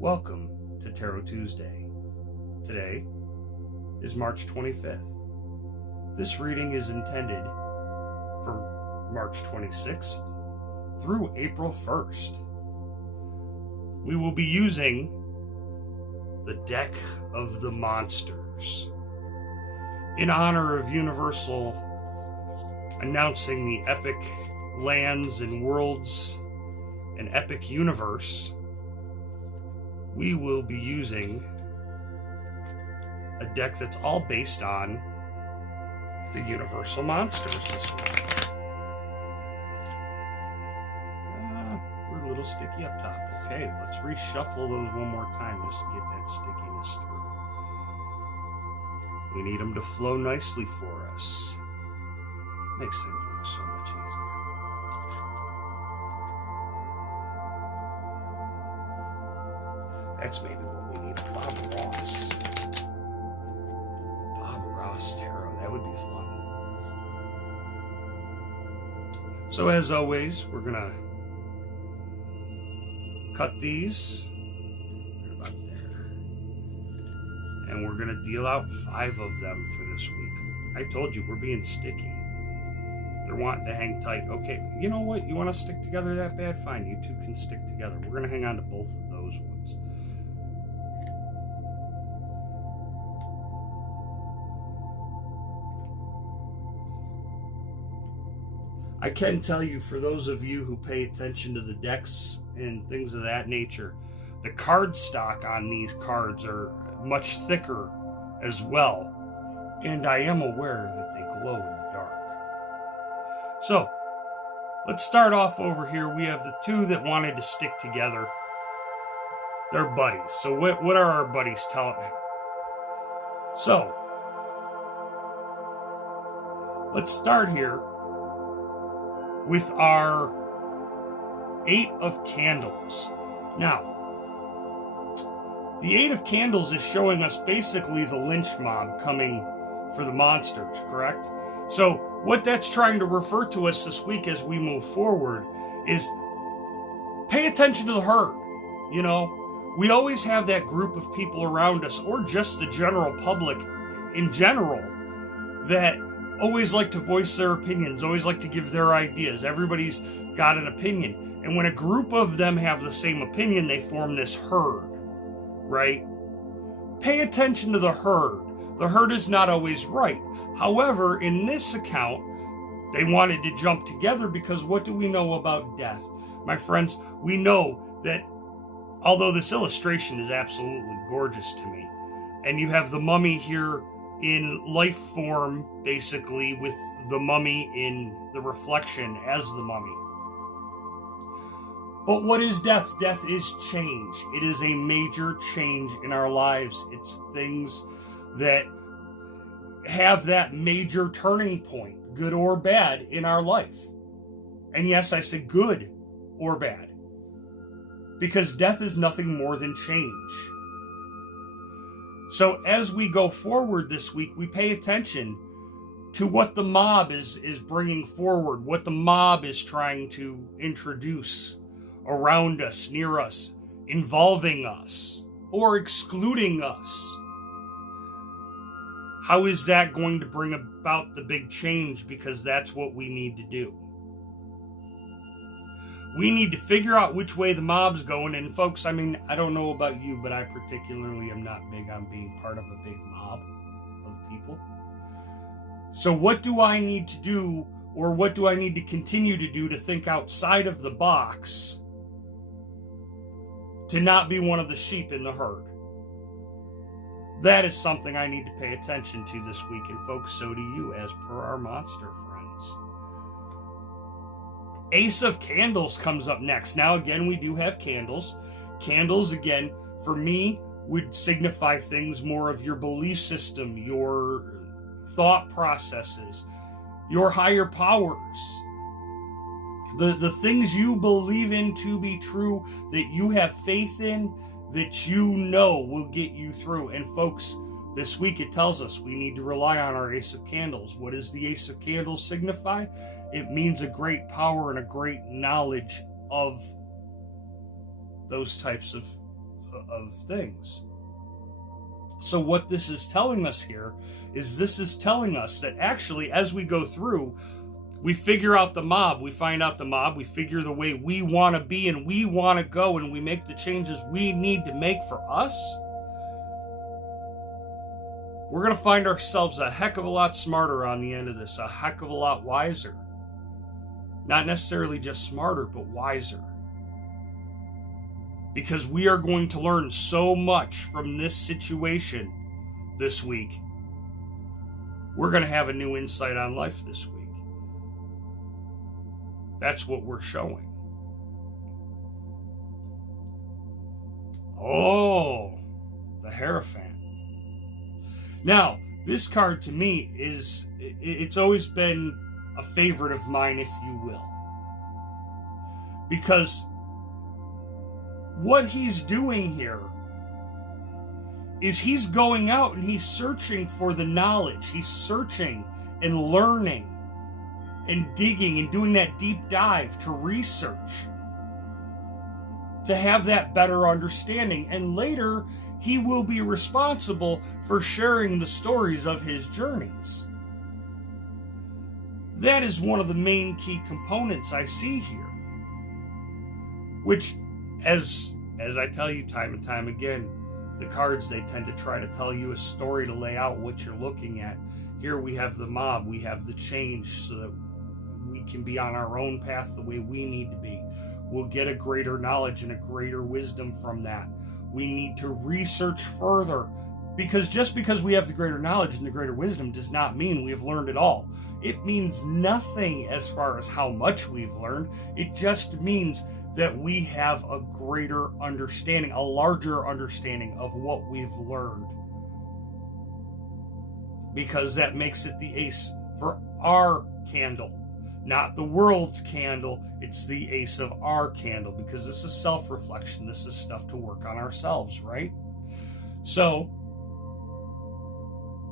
Welcome to Tarot Tuesday. Today is March 25th. This reading is intended for March 26th through April 1st. We will be using the Deck of the Monsters in honor of Universal announcing the epic lands and worlds and epic universe. We will be using a deck that's all based on the Universal Monsters this week. We're a little sticky up top. Okay, let's reshuffle those one more time just to get that stickiness through. We need them to flow nicely for us. Makes things look so much easier. That's maybe what we need. Bob Ross. Bob Ross Tarot. That would be fun. So as always, we're going to cut these. Right about there. And we're going to deal out 5 of them for this week. I told you, we're being sticky. They're wanting to hang tight. Okay, you know what? You want to stick together that bad? Fine, you two can stick together. We're going to hang on to both of those ones. I can tell you, for those of you who pay attention to the decks and things of that nature, the card stock on these cards are much thicker as well. And I am aware that they glow in the dark. So, let's start off over here. We have the 2 that wanted to stick together. They're buddies. So what are our buddies telling me? So, let's start here with our 8 of Candles. Now, the 8 of Candles is showing us basically the lynch mob coming for the monsters, correct? So what that's trying to refer to us this week as we move forward is pay attention to the herd. You know, we always have that group of people around us, or just the general public in general, that always like to voice their opinions, always like to give their ideas. Everybody's got an opinion. And when a group of them have the same opinion, they form this herd, right? Pay attention to the herd. The herd is not always right. However, in this account, they wanted to jump together because what do we know about death? My friends, we know that although this illustration is absolutely gorgeous to me, and you have the mummy here in life form, basically, with the mummy in the reflection as the mummy. But what is death? Death is change. It is a major change in our lives. It's things that have that major turning point, good or bad, in our life. And yes, I say good or bad, because death is nothing more than change. So as we go forward this week, we pay attention to what the mob is bringing forward, what the mob is trying to introduce around us, near us, involving us, or excluding us. How is that going to bring about the big change? Because that's what we need to do. We need to figure out which way the mob's going. And folks, I mean, I don't know about you, but I particularly am not big on being part of a big mob of people. So what do I need to do, or what do I need to continue to do to think outside of the box to not be one of the sheep in the herd? That is something I need to pay attention to this week, and folks, so do you, as per our monster friends. Ace of Candles comes up next. Now, again, we do have candles. Candles, again, for me, would signify things more of your belief system, your thought processes, your higher powers. The things you believe in to be true, that you have faith in, that you know will get you through. And folks, this week it tells us we need to rely on our Ace of Candles. What does the Ace of Candles signify? It means a great power and a great knowledge of those types of of things. So what this is telling us here is this is telling us that actually as we go through, we figure out the mob, we find out the mob, we figure the way we want to be and we want to go, and we make the changes we need to make for us. We're going to find ourselves a heck of a lot smarter on the end of this, a heck of a lot wiser. Not necessarily just smarter, but wiser. Because we are going to learn so much from this situation this week. We're going to have a new insight on life this week. That's what we're showing. Oh, the Hierophant. Now, this card to me it's always been a favorite of mine, if you will. Because what he's doing here is he's going out and he's searching for the knowledge. He's searching and learning and digging and doing that deep dive to research, to have that better understanding. And later, he will be responsible for sharing the stories of his journeys. That is one of the main key components I see here. Which, as I tell you time and time again, the cards, they tend to try to tell you a story to lay out what you're looking at. Here we have the mob, we have the change so that we can be on our own path the way we need to be. We'll get a greater knowledge and a greater wisdom from that. We need to research further, because just because we have the greater knowledge and the greater wisdom does not mean we have learned it all. It means nothing as far as how much we've learned. It just means that we have a greater understanding, a larger understanding of what we've learned. Because that makes it the ace for our candle. Not the world's candle, it's the ace of our candle, because this is self-reflection. This is stuff to work on ourselves, right? So,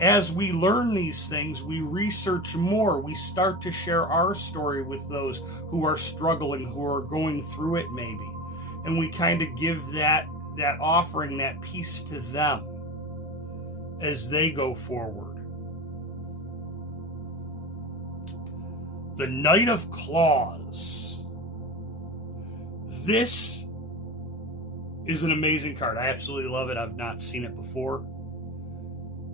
as we learn these things, we research more. We start to share our story with those who are struggling, who are going through it maybe. And we kind of give that offering, that piece to them as they go forward. The Knight of Claws. This is an amazing card. I absolutely love it. I've not seen it before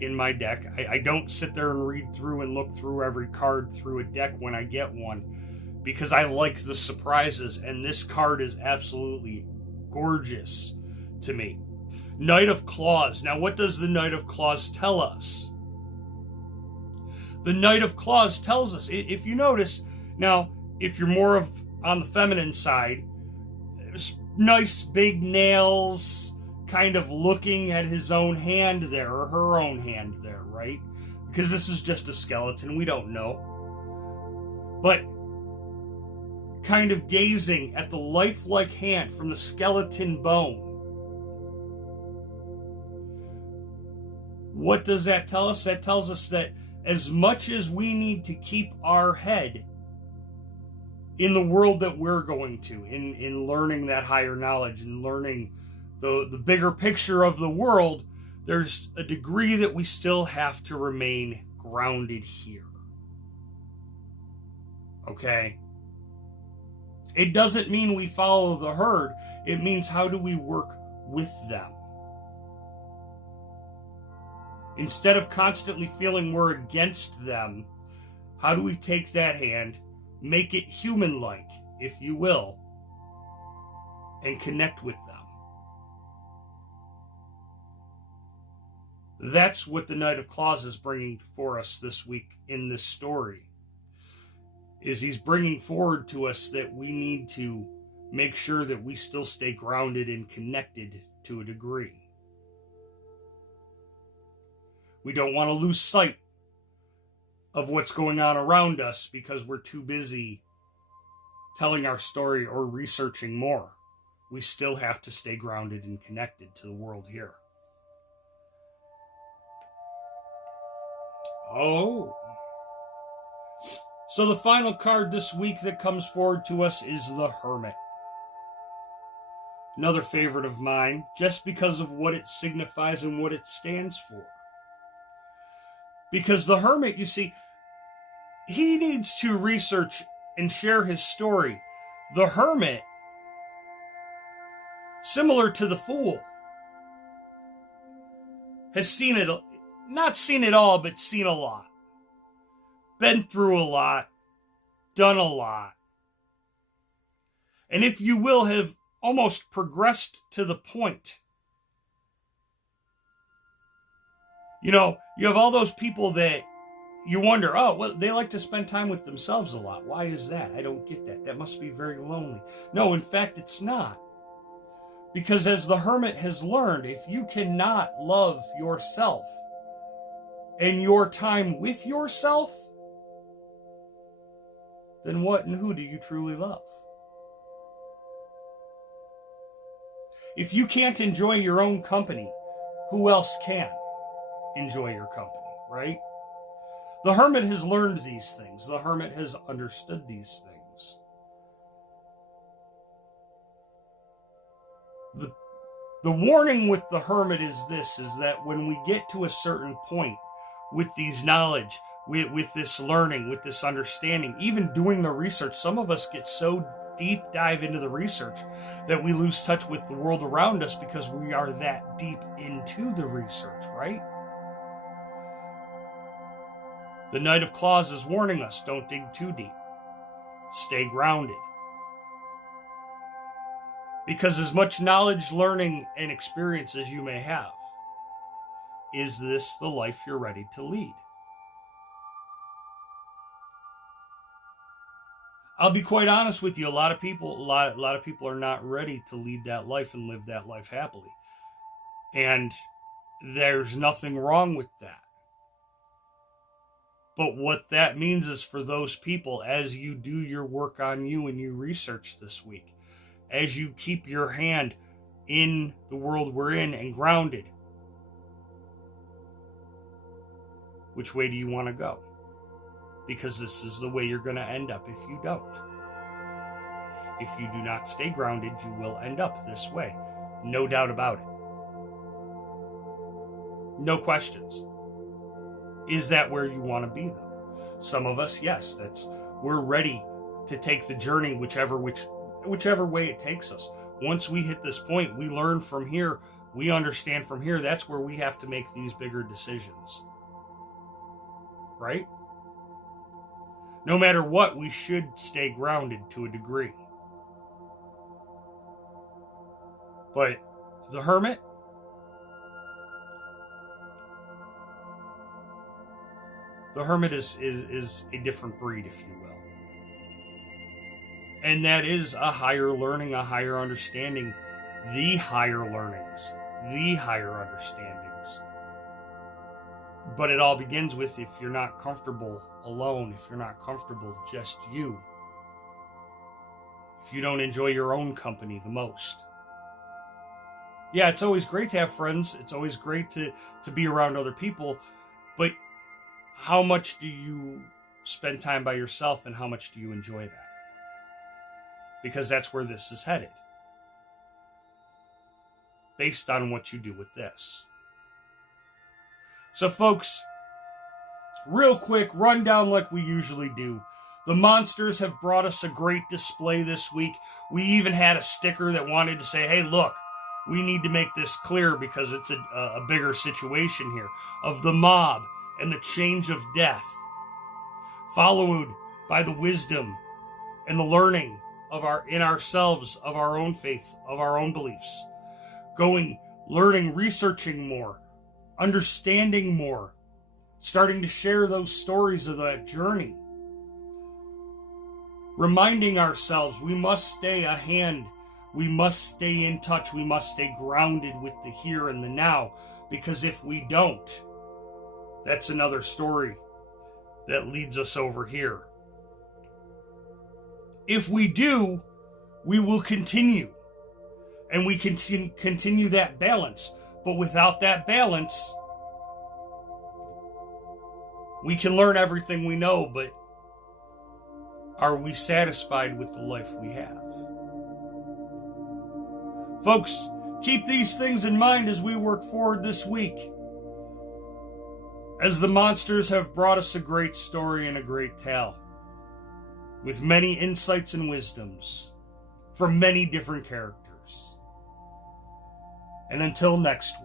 in my deck. I don't sit there and read through and look through every card through a deck when I get one, because I like the surprises, and this card is absolutely gorgeous to me. Knight of Claws. Now, what does the Knight of Claws tell us? The Knight of Claws tells us, if you notice, now, if you're more on the feminine side, nice big nails, kind of looking at his own hand there, or her own hand there, right? Because this is just a skeleton, we don't know. But kind of gazing at the lifelike hand from the skeleton bone. What does that tell us? That tells us that as much as we need to keep our head in the world that we're going to, in learning that higher knowledge and learning the bigger picture of the world, there's a degree that we still have to remain grounded here. Okay? It doesn't mean we follow the herd. It means, how do we work with them? Instead of constantly feeling we're against them, how do we take that hand, make it human-like, if you will, and connect with them? That's what the Knight of Claws is bringing for us this week in this story. Is he's bringing forward to us that we need to make sure that we still stay grounded and connected to a degree. We don't want to lose sight of what's going on around us because we're too busy telling our story or researching more. We still have to stay grounded and connected to the world here. Oh. So the final card this week that comes forward to us is the Hermit. Another favorite of mine, just because of what it signifies and what it stands for. Because the hermit, you see, he needs to research and share his story. The hermit, similar to the fool, has seen it, not seen it all, but seen a lot. Been through a lot, done a lot. And if you will, have almost progressed to the point. You know, you have all those people that you wonder, oh, well, they like to spend time with themselves a lot. Why is that? I don't get that. That must be very lonely. No, in fact, it's not. Because as the hermit has learned, if you cannot love yourself and your time with yourself, then what and who do you truly love? If you can't enjoy your own company, who else can enjoy your company, right? The hermit has learned these things. The hermit has understood these things. The warning with the hermit is this, is that when we get to a certain point with these knowledge, with this learning, with this understanding, even doing the research, some of us get so deep dive into the research that we lose touch with the world around us because we are that deep into the research, right? The Knight of Claws is warning us, don't dig too deep. Stay grounded. Because as much knowledge, learning, and experience as you may have, is this the life you're ready to lead? I'll be quite honest with you. A lot of people are not ready to lead that life and live that life happily. And there's nothing wrong with that. But what that means is for those people, as you do your work on you and you research this week, as you keep your hand in the world we're in and grounded, which way do you want to go? Because this is the way you're going to end up if you don't. If you do not stay grounded, you will end up this way. No doubt about it. No questions. Is that where you want to be, though? Some of us, yes, we're ready to take the journey whichever way it takes us. Once we hit this point, we learn from here, we understand from here, that's where we have to make these bigger decisions. Right? No matter what, we should stay grounded to a degree. But the hermit, is a different breed, if you will. And that is a higher learning, a higher understanding, the higher learnings, the higher understandings. But it all begins with, if you're not comfortable alone, if you're not comfortable just you, if you don't enjoy your own company the most. Yeah, it's always great to have friends. It's always great to be around other people. But how much do you spend time by yourself, and how much do you enjoy that? Because that's where this is headed. Based on what you do with this. So folks, real quick rundown like we usually do. The monsters have brought us a great display this week. We even had a sticker that wanted to say, hey, look, we need to make this clear because it's a bigger situation here. Of the mob and the change of death. Followed by the wisdom and the learning of in ourselves, of our own faith, of our own beliefs. Going, learning, researching more, understanding more, starting to share those stories of that journey. Reminding ourselves we must stay a hand, we must stay in touch, we must stay grounded with the here and the now, because if we don't, that's another story that leads us over here. If we do, we will continue. And we continue that balance. But without that balance, we can learn everything we know, but are we satisfied with the life we have? Folks, keep these things in mind as we work forward this week, as the monsters have brought us a great story and a great tale, with many insights and wisdoms from many different characters. And until next week.